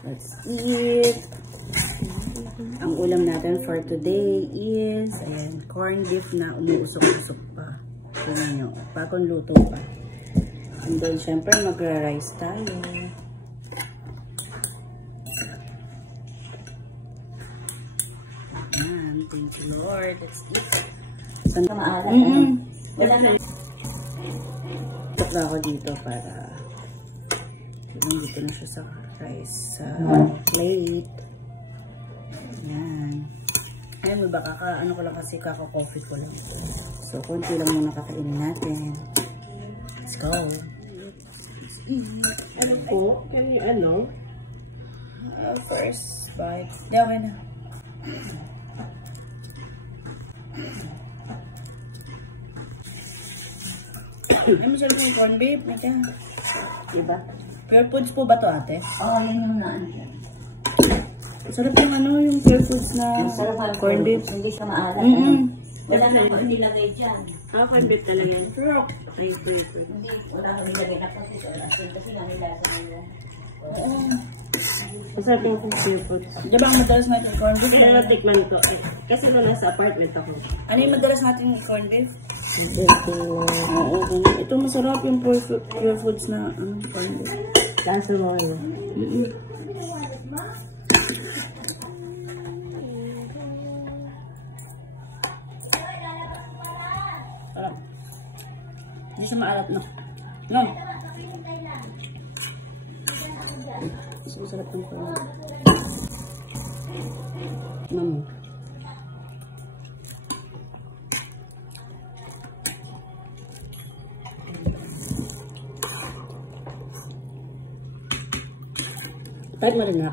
Let's eat. Ang ulam natin for today is ayan, corned beef na umuusok-usok pa. Tingnan nyo, bagong luto pa. And then, syempre, magra-rice tayo. Ayan, thank you Lord. Let's eat. Saan ka maalat? Wala na. Tok na ako dito para dito na siya sa rice plate. Ayan. Ayan mo ba, ano ko lang kasi kaka-coffee ko lang. So, konti lang muna kakainin natin. Let's go. Ano po? Can you, ano? First bite. Di, okay na. Ay, masarap yung corned beef. Mika. Diba? Pure Foods po ba to, ate? Oo, yan yung naan. Sarap yung ano, yung Pure Foods na corned beef. Hindi siya maalat. Wala na mo nilagay dyan. Corned beef talaga yan. Ay, hindi. Wala na nilagay na kasi nga nilasa nila. Masarap yung Pure Foods. Diba ang madalas natin corned beef? Kaya natikman ko. Kasi nung nasa apartment ako. Ano yung madalas natin corned beef? Ito masarap yung Pure Foods na corned beef. Kaso mo ano? Sarap. Hindi siya maalat na. No? So, sarap yung corned beef. Mami. Type mo rin na.